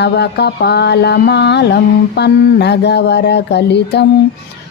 నవకపాలమాలం పన్నగవర కలితం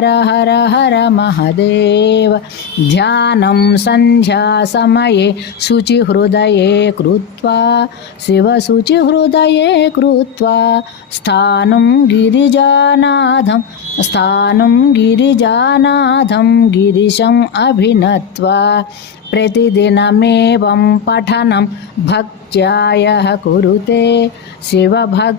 हर हर हर महदेव। ध्यानं सन्ध्यासमये शुचिहृदये कृत्वा शिवशुचिहृदये कृत्वा, स्थानं गिरिजानाथं स्थानं गिरिजानाथं गिरिशम् अभिनत्वा, प्रतिदिनमेवं पठनं भक्त्या कुरुते, शिवभक्